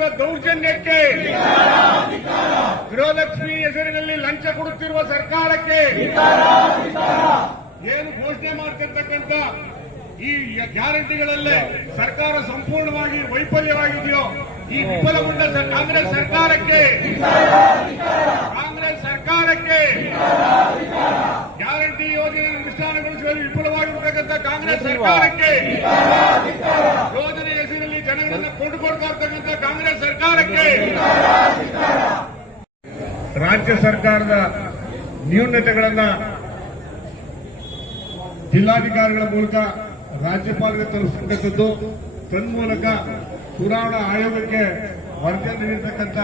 ಸರ್ಕಾರದ ದೌರ್ಜನ್ಯಕ್ಕೆ ಗೃಹಲಕ್ಷ್ಮಿ ಹೆಸರಿನಲ್ಲಿ ಲಂಚ ಕೊಡುತ್ತಿರುವ ಸರ್ಕಾರಕ್ಕೆ ಏನು ಘೋಷಣೆ ಮಾಡ್ತಿರ್ತಕ್ಕಂಥ ಈ ಗ್ಯಾರಂಟಿಗಳಲ್ಲೇ ಸರ್ಕಾರ ಸಂಪೂರ್ಣವಾಗಿ ವೈಫಲ್ಯವಾಗಿದೆಯೋ ಈ ವಿಫಲಗೊಂಡ ಕಾಂಗ್ರೆಸ್ ಸರ್ಕಾರಕ್ಕೆ ಕಾಂಗ್ರೆಸ್ ಸರ್ಕಾರಕ್ಕೆ ಗ್ಯಾರಂಟಿ ಯೋಜನೆ ಅನುಷ್ಠಾನಗೊಳಿಸುವಲ್ಲಿ ವಿಫಲವಾಗಿರ್ತಕ್ಕಂಥ ಕಾಂಗ್ರೆಸ್ ಸರ್ಕಾರಕ್ಕೆ ಯೋಜನೆ ಹೆಸರಿನಲ್ಲಿ ಜನಗಳನ್ನ ಕೊಂಡುಕೊಡ್ತಾ ಇರ್ತಕ್ಕಂಥ ಕಾಂಗ್ರೆಸ್ ಸರ್ಕಾರಕ್ಕೆ ರಾಜ್ಯ ಸರ್ಕಾರದ ನ್ಯೂನತೆಗಳನ್ನ ಜಿಲ್ಲಾಧಿಕಾರಿಗಳ ಮೂಲಕ ರಾಜ್ಯಪಾಲರಿಗೆ ತಲುಪಿಸತಕ್ಕಂಥದ್ದು, ತನ್ಮೂಲಕ ಚುನಾವಣಾ ಆಯೋಗಕ್ಕೆ ವರದಿ ನೀಡಿರ್ತಕ್ಕಂಥ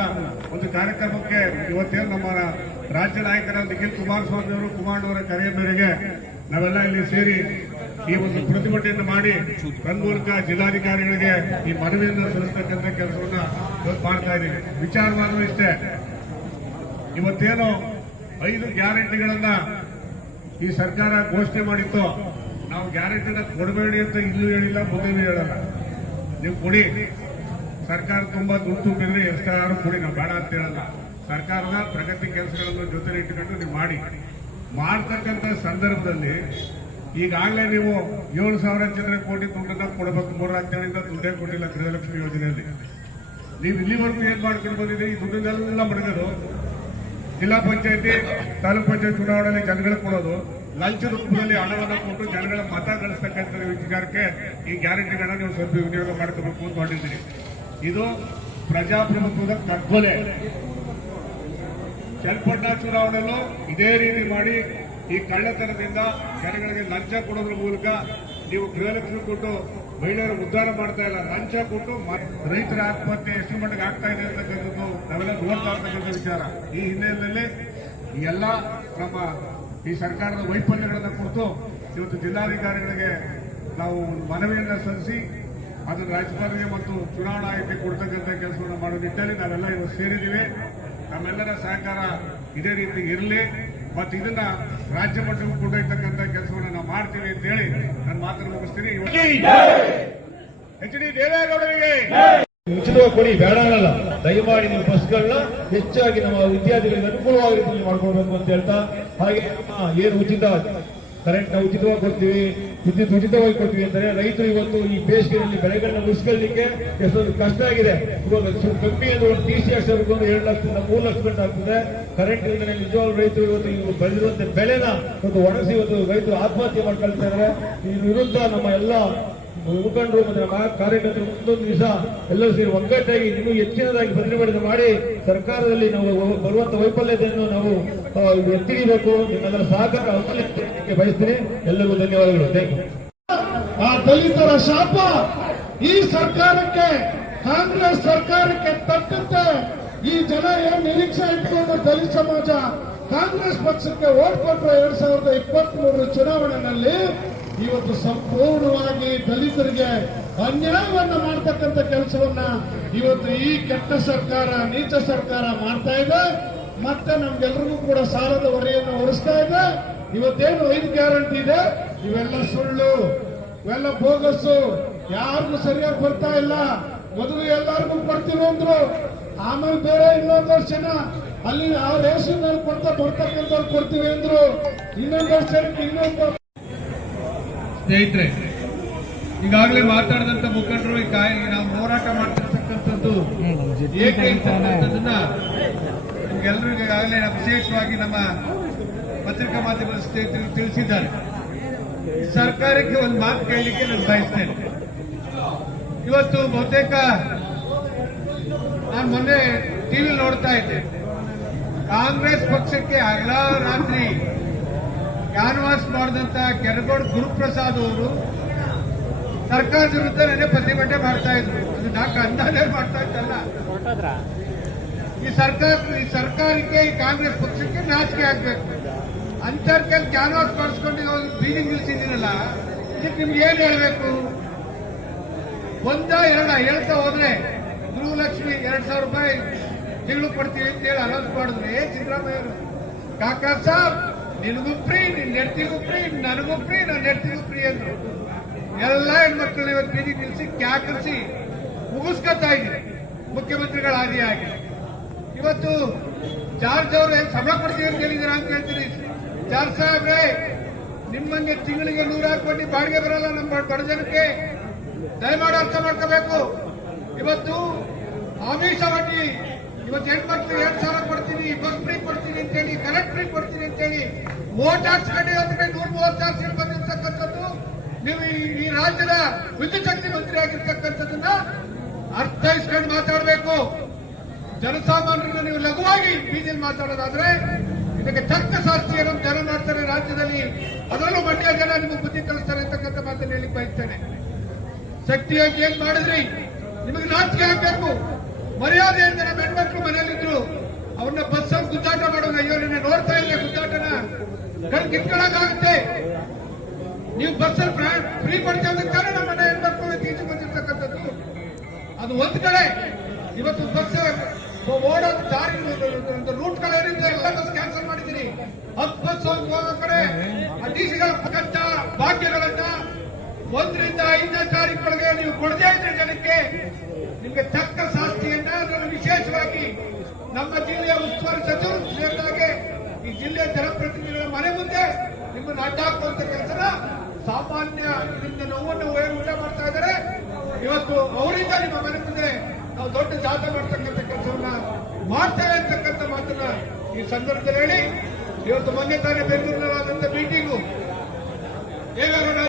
ಒಂದು ಕಾರ್ಯಕ್ರಮಕ್ಕೆ ಇವತ್ತೇನು ನಮ್ಮ ರಾಜ್ಯ ನಾಯಕರ ನಿಖಿಲ್ ಕುಮಾರಸ್ವಾಮಿ ಅವರು ಕುಮಾರಣ್ಣವರ ಕರೆಯ ಮೇರೆಗೆ ನಾವೆಲ್ಲ ಇಲ್ಲಿ ಸೇರಿ ಈ ಒಂದು ಪ್ರತಿಭಟನೆಯನ್ನು ಮಾಡಿ ತನ್ಮೂಲಕ ಜಿಲ್ಲಾಧಿಕಾರಿಗಳಿಗೆ ಈ ಮನವಿಯನ್ನು ಸಲ್ಲಿಸತಕ್ಕಂಥ ಕೆಲಸವನ್ನು ಇವತ್ತು ಮಾಡ್ತಾ ಇದ್ದೀವಿ. ವಿಚಾರವಾದರೂ ಇಷ್ಟೇ. ಇವತ್ತೇನು ಐದು ಗ್ಯಾರಂಟಿಗಳನ್ನ ಈ ಸರ್ಕಾರ ಘೋಷಣೆ ಮಾಡಿತ್ತು, ನಾವು ಗ್ಯಾರಂಟಿನ ಕೊಡಬೇಡಿ ಅಂತ ಇಲ್ಲೂ ಹೇಳಿಲ್ಲ ಮುಂದೆ ಹೇಳಲ್ಲ. ನೀವು ಕೊಡಿ. ಸರ್ಕಾರ ತುಂಬಾ ದುಡ್ಡು ತುಂಬಿದ್ರೆ ಎಷ್ಟಾರು ಕೊಡಿ, ನಾವು ಬೇಡ ಅಂತ ಹೇಳಲ್ಲ. ಸರ್ಕಾರದ ಪ್ರಗತಿ ಕೆಲಸಗಳನ್ನು ಜೊತೆ ಇಟ್ಟುಕೊಂಡು ನೀವು ಮಾಡಿ. ಮಾಡ್ತಕ್ಕಂಥ ಸಂದರ್ಭದಲ್ಲಿ ಈಗಾಗಲೇ ನೀವು ಏಳು ಸಾವಿರ ಚಿಲ್ಲರೆ ಕೋಟಿ ದುಡ್ಡನ್ನ ಕೊಡಬೇಕು ಮೂರ್ನಾಲ್ಕು ತಿಂಗಳಿಂದ ದುಡ್ಡೇ ಕೊಟ್ಟಿಲ್ಲ ಗೃಹಲಕ್ಷ್ಮಿ ಯೋಜನೆಯಲ್ಲಿ. ನೀವು ಇಲ್ಲಿವರೆಗೂ ಏನ್ ಮಾಡ್ಕೊಂಡು ಬಂದಿದೆ ಈ ದುಡ್ಡನ್ನೆಲ್ಲ ಮಡಗೋದು. ಜಿಲ್ಲಾ ಪಂಚಾಯತಿ, ತಾಲೂಕ್ ಪಂಚಾಯತ್ ಚುನಾವಣೆಯಲ್ಲಿ ಜನಗಳಿಗೆ ಕೊಡೋದು. ಲಂಚದ ರೂಪದಲ್ಲಿ ಹಣವನ್ನು ಕೊಟ್ಟು ಜನಗಳ ಮತ ಗಳಿಸ್ತಕ್ಕಂಥ ವಿಚಾರಕ್ಕೆ ಈ ಗ್ಯಾರಂಟಿಗಳನ್ನ ನೀವು ಸ್ವಲ್ಪ ವಿನಿಯೋಗ ಮಾಡ್ಕೋಬೇಕು ಅಂತ ಹೊಂದಿದ್ದೀರಿ ಇದು ಪ್ರಜಾಪ್ರಭುತ್ವದ ಕಗ್ಗೊಲೆ. ಚನ್ನಪಟ್ಟಣ ಚುನಾವಣೆಯಲ್ಲೂ ಇದೇ ರೀತಿ ಮಾಡಿ ಈ ಕಳ್ಳತನದಿಂದ ಜನಗಳಿಗೆ ಲಂಚ ಕೊಡೋದ್ರ ಮೂಲಕ ನೀವು ಗೃಹಲಕ್ಷ್ಮಿ ಕೊಟ್ಟು ಮಹಿಳೆಯರು ಉದ್ಧಾರ ಮಾಡ್ತಾ ಇಲ್ಲ ಲಂಚ ಕೊಟ್ಟು ರೈತರ ಆತ್ಮಹತ್ಯೆ ಎಷ್ಟು ಮಟ್ಟಿಗೆ ಆಗ್ತಾ ಇದೆ ಅಂತಕ್ಕಂಥದ್ದು ನಾವೆಲ್ಲ ನೋಡ್ತಾ ಇರ್ತಕ್ಕಂಥ ವಿಚಾರ. ಈ ಹಿನ್ನೆಲೆಯಲ್ಲಿ ಎಲ್ಲ ನಮ್ಮ ಈ ಸರ್ಕಾರದ ವೈಫಲ್ಯಗಳನ್ನು ಕುರಿತು ಇವತ್ತು ಜಿಲ್ಲಾಧಿಕಾರಿಗಳಿಗೆ ನಾವು ಮನವಿಯನ್ನ ಸಲ್ಲಿಸಿ, ಅದನ್ನು ರಾಜ್ಯಪಾಲರಿಗೆ ಮತ್ತು ಚುನಾವಣಾ ಆಯೋಗಕ್ಕೆ ಕೊಡ್ತಕ್ಕಂಥ ಕೆಲಸವನ್ನು ಮಾಡೋ ನಿಟ್ಟಿನಲ್ಲಿ ನಾವೆಲ್ಲ ಇವತ್ತು ಸೇರಿದ್ದೀವಿ. ನಮ್ಮೆಲ್ಲರ ಸಹಕಾರ ಇದೇ ರೀತಿ ಇರಲಿ, ಮತ್ತು ಇದನ್ನ ರಾಜ್ಯ ಮಟ್ಟಕ್ಕೂ ಕೊಂಡೊಯ್ತಕ್ಕಂಥ ಮಾಡ್ತೀವಿ ಅಂತ ಹೇಳಿ ನನ್ನ ಮಾತನ್ನು ಮುಗಿಸ್ತೀನಿ. ಎಚ್ ಡಿ ದೇವೇಗೌಡರಿಗೆ ಉಚಿತವಾಗಿ ಕೊಡಿ ಬೇಡ ಅನ್ನಲ್ಲ. ದಯಮಾಡಿ ನಿಮ್ಮ ಬಸ್ಗಳನ್ನ ಹೆಚ್ಚಾಗಿ ನಮ್ಮ ವಿದ್ಯಾರ್ಥಿಗಳಿಗೆ ಅನುಕೂಲವಾಗಿ ರೀತಿಯಲ್ಲಿ ಮಾಡ್ಕೊಳ್ಬೇಕು ಅಂತ ಹೇಳ್ತಾ ಹಾಗೆ ನಮ್ಮ ಏನು ಉಚಿತ ಕರೆಂಟ್ ನಾವು ಉಚಿತವಾಗಿ ಕೊಡ್ತೀವಿ, ವಿದ್ಯುತ್ ಉಚಿತವಾಗಿ ಕೊಡ್ತೀವಿ ಅಂದರೆ ರೈತರು ಇವತ್ತು ಈ ಬೇಸಿಗೆಯಲ್ಲಿ ಬೆಳೆಗಳನ್ನ ಉಳಿಸ್ಕೊಳ್ಳಿಕ್ಕೆ ಎಷ್ಟೊಂದು ಕಷ್ಟ ಆಗಿದೆ. ಇವಾಗ ಕಮ್ಮಿ ಅಂದ್ರೆ ಒಂದು ಟಿ ಸಿ ಹಾಕ್ಸಬೇಕು ಅಂದ್ರೆ ಎರಡು ಲಕ್ಷದಿಂದ ಮೂರು ಲಕ್ಷ ಗಂಟೆ ಆಗ್ತದೆ. ಕರೆಂಟ್ ಇಲ್ಲದೆ ನಿಜವಾಗ್ಲೂ ರೈತರು ಇವತ್ತು ಇವು ಬೆಳೆದಿರುವಂತ ಬೆಳೆನ ಒಂದು ಒಣಸಿ ಇವತ್ತು ರೈತರು ಆತ್ಮಹತ್ಯೆ ಮಾಡ್ಕೊಳ್ತಾ ಇದ್ದಾರೆ ಇದ್ರ ವಿರುದ್ಧ ನಮ್ಮ ಎಲ್ಲ ಮುಖಂಡರು ಮತ್ತು ಕಾರ್ಯಕರ್ತರು ಮುಂದೊಂದು ದಿವಸ ಎಲ್ಲರೂ ಸೇರಿ ಒಗ್ಗಟ್ಟಾಗಿ ಇನ್ನೂ ಹೆಚ್ಚಿನದಾಗಿ ಪ್ರತಿಭಟನೆ ಮಾಡಿ ಸರ್ಕಾರದಲ್ಲಿ ನಾವು ಬರುವಂತ ವೈಫಲ್ಯತೆಯನ್ನು ನಾವು ಎತ್ತಿಡಬೇಕು. ನಿಮ್ಮೆಲ್ಲರ ಸಹಕಾರ ಅವಶ್ಯಕ್ಕೆ ಬಯಸ್ತೀನಿ. ಎಲ್ಲರಿಗೂ ಧನ್ಯವಾದಗಳು. ಥ್ಯಾಂಕ್ ಯು ಆ ದಲಿತರ ಶಾಪ ಈ ಸರ್ಕಾರಕ್ಕೆ, ಕಾಂಗ್ರೆಸ್ ಸರ್ಕಾರಕ್ಕೆ ತಕ್ಕಂತೆ ಈ ಜನ ಏನ್ ನಿರೀಕ್ಷೆ ಇಟ್ಕೊಂಡು ದಲಿತ ಸಮಾಜ ಕಾಂಗ್ರೆಸ್ ಪಕ್ಷಕ್ಕೆ ಓಟ್ ಕೊಟ್ಟರು ಎರಡ್ ಸಾವಿರದ ಇಪ್ಪತ್ತ್ ಚುನಾವಣೆಯಲ್ಲಿ ಇವತ್ತು ಸಂಪೂರ್ಣವಾಗಿ ದಲಿತರಿಗೆ ಅನ್ಯಾಯವನ್ನ ಮಾಡ್ತಕ್ಕಂಥ ಕೆಲಸವನ್ನ ಇವತ್ತು ಈ ಕೆಟ್ಟ ಸರ್ಕಾರ, ನೀಚ ಸರ್ಕಾರ ಮಾಡ್ತಾ ಇದೆ. ಮತ್ತೆ ನಮ್ಗೆಲ್ರಿಗೂ ಕೂಡ ಸಾಲದ ಹೊರೆಯನ್ನು ಹೊರಿಸ್ತಾ ಇದೆ. ಇವತ್ತೇನು ಐದು ಗ್ಯಾರಂಟಿ ಇದೆ? ಇವೆಲ್ಲ ಸುಳ್ಳು, ಇವೆಲ್ಲ ಬೋಗಸ್ಸು. ಯಾರಿಗೂ ಸರಿಯಾಗಿ ಬರ್ತಾ ಇಲ್ಲ. ಮೊದಲು ಎಲ್ಲರಿಗೂ ಕೊಡ್ತೀವಿ ಅಂದ್ರು. ಆಮೇಲೆ ಬೇರೆ ಇನ್ನೊಂದಷ್ಟು ಜನ ಅಲ್ಲಿ ಆ ರೇಷನ್ ಕೊಡ್ತಾ ಬರ್ತಕ್ಕಂಥವ್ರು ಕೊಡ್ತೀವಿ ಅಂದ್ರು. ಇನ್ನೊಂದು ವರ್ಷ ಇನ್ನೊಂದು ಸ್ನೇಹಿತರೆ, ಈಗಾಗಲೇ ಮಾತಾಡಿದಂತ ಮುಖಂಡರು ಈ ಕಾಯಿ ನಾವು ಹೋರಾಟ ಮಾಡ್ತಿರ್ತಕ್ಕಂಥದ್ದು ಏಕೆ ಈಗಾಗಲೇ ವಿಶೇಷವಾಗಿ ನಮ್ಮ ಪತ್ರಿಕಾ ಮಾಧ್ಯಮ ಸ್ನೇಹಿತರು ತಿಳಿಸಿದ್ದಾರೆ. ಸರ್ಕಾರಕ್ಕೆ ಒಂದು ಮಾತು ಕೇಳಲಿಕ್ಕೆ ನಾನು ಬಯಸ್ತೇನೆ. ಇವತ್ತು ಬಹುತೇಕ ನಾನು ಮೊನ್ನೆ ಟಿವಿ ನೋಡ್ತಾ ಇದ್ದೆ. ಕಾಂಗ್ರೆಸ್ ಪಕ್ಷಕ್ಕೆ ಹಗಲ ರಾತ್ರಿ ಕ್ಯಾನ್ವಾಸ್ ಮಾಡಿದಂತ ಕೆರಗೋಡ್ ಗುರುಪ್ರಸಾದ್ ಅವರು ಸರ್ಕಾರದ ವಿರುದ್ಧ ನೆನೆ ಪ್ರತಿಭಟನೆ ಮಾಡ್ತಾ ಇದ್ರು. ಅದು ನಾಲ್ಕು ಅಂದಾಜೆ ಮಾಡ್ತಾ ಇದ್ದಲ್ಲ. ಈ ಸರ್ಕಾರ ಈ ಸರ್ಕಾರಕ್ಕೆ ಈ ಕಾಂಗ್ರೆಸ್ ಪಕ್ಷಕ್ಕೆ ನಾಚಿಕೆ ಆಗ್ಬೇಕು. ಅಂತರ್ಕಲ್ ಕ್ಯಾನ್ವಾಸ್ ಮಾಡಿಸ್ಕೊಂಡು ಇವಾಗ ಬೀದಿ ನಿಲ್ಸಿದ್ದೀರಲ್ಲ ಇದಕ್ಕೆ ನಿಮ್ಗೆ ಏನ್ ಹೇಳ್ಬೇಕು? ಒಂದ ಎರಡ ಹೇಳ್ತಾ ಹೋದ್ರೆ ಗೃಹಲಕ್ಷ್ಮಿ ಎರಡ್ ಸಾವಿರ ರೂಪಾಯಿ ತಿಂಗಳು ಕೊಡ್ತೀವಿ ಅಂತ ಹೇಳಿ ಅನೌನ್ಸ್ ಮಾಡಿದ್ರು. ಏ ಸಿದ್ದರಾಮಯ್ಯರು ಕಾಕಾ ಸಾಬ್! ನಿನಗೂ ಫ್ರೀ ನಿನ್ ನೆಡ್ತಿಗೂ ಫ್ರೀ ನನಗೂ ಫ್ರೀ ನನ್ನ ನೆಡ್ತಿಗೂ ಫ್ರೀ ಅಂದ್ರು. ಎಲ್ಲ ಹೆಣ್ಮಕ್ಳು ಇವತ್ತು ಬೀದಿ ನಿಲ್ಸಿ, ಕ್ಯಾಕರಿಸಿ ಮುಗಿಸ್ಕೊತಾ ಇದ್ದೀವಿ ಮುಖ್ಯಮಂತ್ರಿಗಳ ಆಗಿ. ಇವತ್ತು ಜಾರ್ಜ್ ಅವರು ಏನ್ ಸಂಬಳ ಕೊಡ್ತೀವಿ ಅಂತ ಹೇಳಿದಿರ ಅಂತ ಹೇಳ್ತೀನಿ. ಜಾರ್ಜ್ ಸಾಹೇಬ್ರೆ, ನಿಮ್ಮನ್ನ ತಿಂಗಳಿಗೆ ನೂರಾರು ಕೋಟಿ ಬಾಡಿಗೆ ಬರಲ್ಲ ನಮ್ಮ ಬಡ ಜನಕ್ಕೆ. ದಯಮಾಡಿ ಅರ್ಥ ಮಾಡ್ಕೋಬೇಕು. ಇವತ್ತು ಆಮಿಷವಾಗಿ ಇವತ್ತು ಹೆಣ್ಮಕ್ಳು ಎರಡ್ ಸಾವಿರ ಕೊಡ್ತೀನಿ ಬಸ್ ಫ್ರೀ ಕೊಡ್ತೀನಿ ಅಂತೇಳಿ ಕರೆಂಟ್ ಫ್ರೀ ಕೊಡ್ತೀನಿ ಅಂತೇಳಿ ವೋಟ್ ಹಾಕ್ಸ್ಕೊಂಡು ಅಂದ್ರೆ ನೂರ ಸಾವಿರ ಸೀಟ್ ಬಂದಿರ್ತಕ್ಕಂಥದ್ದು, ನೀವು ಈ- ರಾಜ್ಯದ ವಿದ್ಯುತ್ ಶಕ್ತಿ ಮಂತ್ರಿ ಆಗಿರ್ತಕ್ಕಂಥದ್ದನ್ನ ಅರ್ಥೈಸ್ಕೊಂಡು ಮಾತಾಡಬೇಕು. ಜನಸಾಮಾನ್ಯರನ್ನ ನೀವು ಲಘುವಾಗಿ ಬೀದಿಯಲ್ಲಿ ಮಾತಾಡೋದಾದ್ರೆ, ಇದಕ್ಕೆ ತಕ್ಕ ಶಾಸ್ತ್ರೀಯರು ಜನ ಮಾಡ್ತಾರೆ ರಾಜ್ಯದಲ್ಲಿ. ಅದರಲ್ಲೂ ಮಂಡ್ಯ ಜನ ನಿಮಗೆ ಬುದ್ಧಿ ಕಲಿಸ್ತಾರೆ ಅಂತಕ್ಕಂಥ ಮಾತನ್ನು ಹೇಳಿ ಬಯಸ್ತೇನೆ. ಶಕ್ತಿಯಾಗಿ ಏನ್ ಮಾಡಿದ್ರಿ? ನಿಮಗೆ ನಾಚಿಕೆ ಆಗ್ಬೇಕು. ಮರ್ಯಾದೆ ನಮ್ಮ ಹೆಣ್ಮಕ್ಳು ಮನೆಯಲ್ಲಿದ್ರು, ಅವ್ರನ್ನ ಬಸ್ಸಲ್ಲಿ ಗುದ್ದಾಟ ಮಾಡೋದು ಅಯ್ಯೋ, ನಿನ್ನೆ ನೋಡ್ತಾ ಇಲ್ಲ ಗುದ್ದಾಟನ. ಕಣ್ ಕಿತ್ಕೊಳ್ಳೋಕ್ಕಾಗುತ್ತೆ ನೀವು ಬಸ್ಸಲ್ಲಿ ಫ್ರೀ ಪಡ್ತಾ ಕಾರಣ ನಮ್ಮ ಮನೆ ಹೆಣ್ಮಕ್ಳು ಈಚೆ ಬಂದಿರ್ತಕ್ಕಂಥದ್ದು. ಅದು ಒಂದ್ ಕಡೆ. ಇವತ್ತು ಬಸ್ ಓಡೋದು ದಾರಿ ರೂಟ್ಗಳೇನಿದೆ ಎಲ್ಲ ಬಸ್ ಕ್ಯಾನ್ಸಲ್ ಮಾಡಿದೀನಿ. ಹತ್ತು ಬಸ್ ಹೋಗಿ ಕಡೆ, ಆ ಡಿಸಿಗಳ ಪಕ್ಕಂತ ಭಾಗ್ಯಗಳನ್ನ ಒಂದರಿಂದ ಐದನೇ ತಾರೀಕೊಳಗೆ ನೀವು ಕೊಡದೇ ಇದ್ರೆ ಜನಕ್ಕೆ ನಿಮ್ಗೆ ತಕ್ಕ ಶಾಸ್ತಿಯನ್ನ ನಾನು ವಿಶೇಷವಾಗಿ ನಮ್ಮ ಜಿಲ್ಲೆಯ ಉಸ್ತುವಾರಿ ಸಚಿವರು ಸೇರಿದಾಗೆ ಈ ಜಿಲ್ಲೆಯ ಜನಪ್ರತಿನಿಧಿಗಳ ಮನೆ ಮುಂದೆ ನಿಮ್ಮನ್ನು ಅಡ್ಡ ಹಾಕುವಂತ ಕೆಲಸನ ಸಾಮಾನ್ಯ ಇದರಿಂದ ನೋವನ್ನು ಊಟ ಮಾಡ್ತಾ ಇದ್ದಾರೆ. ಇವತ್ತು ಅವರಿಂದ ನಿಮ್ಮ ಮನೆ ಮುಂದೆ ನಾವು ದೊಡ್ಡ ಜಾಥಾ ಮಾಡ್ತಕ್ಕಂಥ ಕೆಲಸವನ್ನ ಮಾಡ್ತೇವೆ ಅಂತಕ್ಕಂಥ ಮಾತನ್ನ ಈ ಸಂದರ್ಭದಲ್ಲಿ ಹೇಳಿ. ಇವತ್ತು ಮೊನ್ನೆ ತಾನೇ ಬೆಂಗಳೂರಿನಲ್ಲಾದಂತ ಮೀಟಿಂಗು ಏನಾಗೋಣ